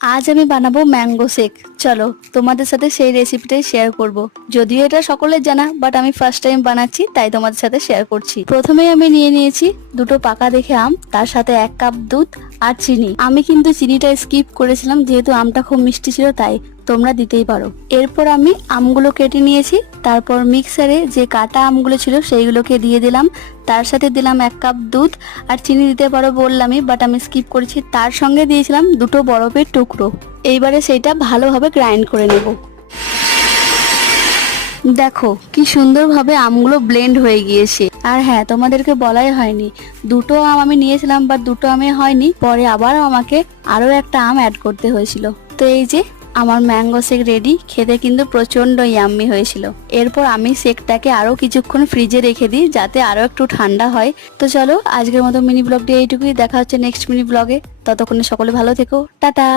আজ আমি বানাবো ম্যাঙ্গো শেক। চলো তোমাদের সাথে সেই রেসিপিটাই শেয়ার করব। যদিও এটা সকলের জানা, বাট আমি ফার্স্ট টাইম বানাচ্ছি তাই তোমাদের সাথে শেয়ার করছি। প্রথমেই আমি নিয়ে নিয়েছি দুটো পাকা দেখে আম, তার সাথে 1 কাপ দুধ আর চিনি। আমি কিন্তু চিনিটা স্কিপ করেছিলাম যেহেতু আমটা খুব মিষ্টি ছিল, তাই তোমরা দিতেই পারো। এরপর আমি আমগুলো কেটে নিয়েছি, তারপর মিক্সারে যে কাটা আমগুলো ছিল সেইগুলোকে দিয়ে দিলাম। তার সাথে দিলাম 1 কাপ দুধ আর চিনি দিতে পারো বললামই, বাট আমি স্কিপ করেছি। তার সঙ্গে দিয়েছিলাম দুটো বরফের টুকরো। এইবারে সেইটা ভালোভাবে গ্রাইন্ড করে নেব। দেখো কি সুন্দরভাবে আমগুলো ব্লেন্ড হয়ে গিয়েছে। আর হ্যাঁ, তোমাদেরকে বলাই হয়নি, দুটো আম আমি নিয়েছিলাম, বাট দুটো আমে হয়নি, পরে আবার আমাকে আরো একটা আম অ্যাড করতে হয়েছিল। তো এই যে আমার ম্যাঙ্গো শেক রেডি। খেতে কিন্তু প্রচন্ড ইয়াম্মি হয়েছিল। এরপর আমি শেকটাকে আরো কিছুক্ষণ ফ্রিজে রেখে দিই যাতে আরো একটু ঠান্ডা হয়। তো চলো আজকের মতো মিনি ব্লগটি এইটুকুই। দেখা হচ্ছে নেক্সট মিনি ব্লগে। ততক্ষণে সকলে ভালো থেকো, টাটা।